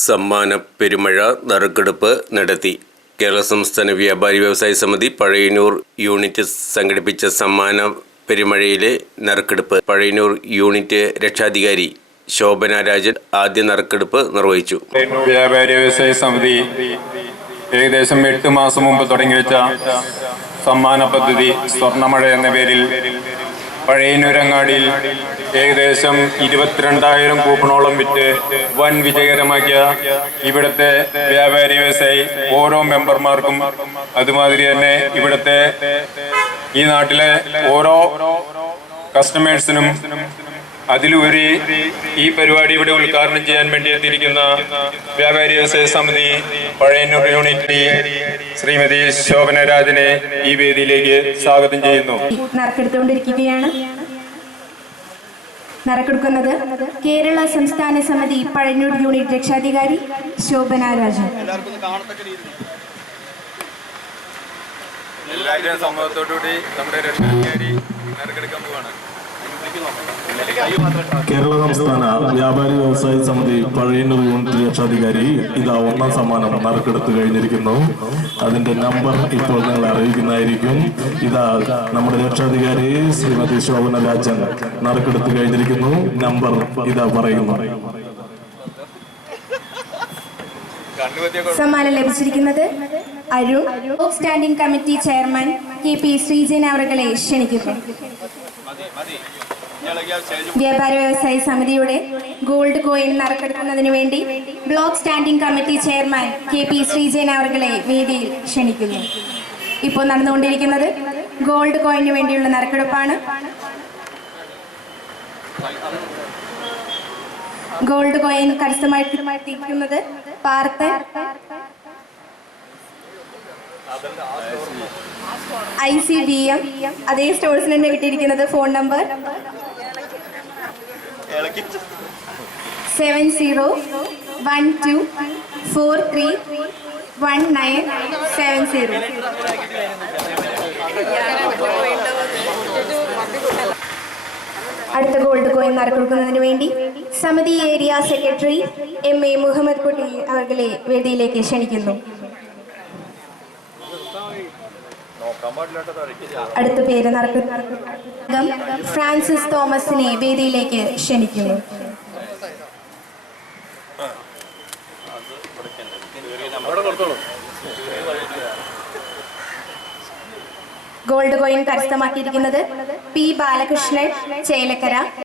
സമ്മാന പെരുമഴ നറുക്കെടുപ്പ് നടത്തി. കേരള സംസ്ഥാന വ്യാപാരി വ്യവസായ സമിതി പഴയന്നൂർ യൂണിറ്റ് സംഘടിപ്പിച്ച സമ്മാന പെരുമഴയിലെ നറുക്കെടുപ്പ്. പഴയന്നൂർ യൂണിറ്റ് രക്ഷാധികാരി ശോഭന രാജൻ ആദ്യ നറുക്കെടുപ്പ് നിർവഹിച്ചു. വ്യാപാരി വ്യവസായ സമിതി ഏകദേശം എട്ട് മാസം മുമ്പ് തുടങ്ങി വെച്ച സമ്മാന പദ്ധതി സ്വർണമഴ എന്ന പേരിൽ പഴയനൂരങ്ങാടിയിൽ ഏകദേശം ഇരുപത്തിരണ്ടായിരം കൂപ്പണോളം വിറ്റ് വൻ വിജയകരമാക്കിയ ഇവിടുത്തെ വ്യാപാരി വ്യവസായി ഓരോ മെമ്പർമാർക്കും അതുമാതിരി തന്നെ ഇവിടുത്തെ ഈ നാട്ടിലെ ഓരോ കസ്റ്റമേഴ്സിനും അതിലുപരി ഈ പരിപാടി ഇവിടെ ഉദ്ഘാടനം ചെയ്യാൻ വേണ്ടി എത്തിയിരിക്കുന്ന വ്യാപാരി വ്യവസായ സമിതി പഴയന്നൂർ യൂണിറ്റ് ശ്രീമതി ശോഭന രാജനെ ഈ വേദിയിലേക്ക് സ്വാഗതം ചെയ്യുന്നു. നറുക്കെടുക്കുന്നത് കേരള സംസ്ഥാന സമിതി പഴഞ്ഞൂർ യൂണിറ്റ് രക്ഷാധികാരി ശോഭന രാജൻ. എല്ലാവരും സമൂഹത്തോടുകൂടി നമ്മുടെ രക്ഷാധികാരി നറുക്കെടുക്കാൻ പോവാണ്. കേരള സംസ്ഥാന വ്യാപാരി വ്യവസായ സമിതി പഴയന്നൂർ യൂണിറ്റ് രക്ഷാധികാരി ഇതാ ഒന്നാം സമ്മാനം നറുക്കെടുത്ത് കഴിഞ്ഞിരിക്കുന്നു. അതിന്റെ നമ്പർ ഇപ്പോൾ നിങ്ങൾ അറിയിക്കുന്നതായിരിക്കും. ഇതാ നമ്മുടെ രക്ഷാധികാരി ശ്രീമതി ശോഭന രാജൻ നറുക്കെടുത്ത് കഴിഞ്ഞിരിക്കുന്നു. നമ്പർ ഇതാ പറയുന്നു. സമ്മാനം ലഭിച്ചിരിക്കുന്നത് Arun. Standing committee chairman K P Sreejan അവരെ ക്ഷണിക്കുന്നു. വ്യാപാര വ്യവസായ സമിതിയുടെ ഗോൾഡ് കോയിൻ നറുക്കെടുക്കുന്നതിന് വേണ്ടി block standing committee chairman K P Sreejayan അവർകളെ വേദിയിൽ ക്ഷണിക്കുന്നു. ഇപ്പോൾ നടന്നുകൊണ്ടിരിക്കുന്നത് ഗോൾഡ് കോയിന് വേണ്ടിയുള്ള നറുക്കെടുപ്പാണ്. Gold coin കരസ്ഥമാക്കിയിരിക്കുന്നത് Parthan I C B M. അതേ സ്റ്റോഴ്സിന് തന്നെ കിട്ടിയിരിക്കുന്നത് phone number seven zero one two four three one nine seven zero അടുത്ത ഗോൾഡ് കോയിൻ നറക്കൊടുക്കുന്നതിന് വേണ്ടി സമിതി area secretary M A Muhammad Kutty അവരുടെ വേദിയിലേക്ക് ക്ഷണിക്കുന്നു. അടുത്ത പേര് നടക്കുന്ന ഫ്രാൻസിസ് തോമസിനെ വേദിയിലേക്ക് ക്ഷണിക്കുന്നു. ഗോൾഡ് കോയിൻ കരസ്ഥമാക്കിയിരിക്കുന്നത് പി ബാലകൃഷ്ണൻ ചേലക്കര.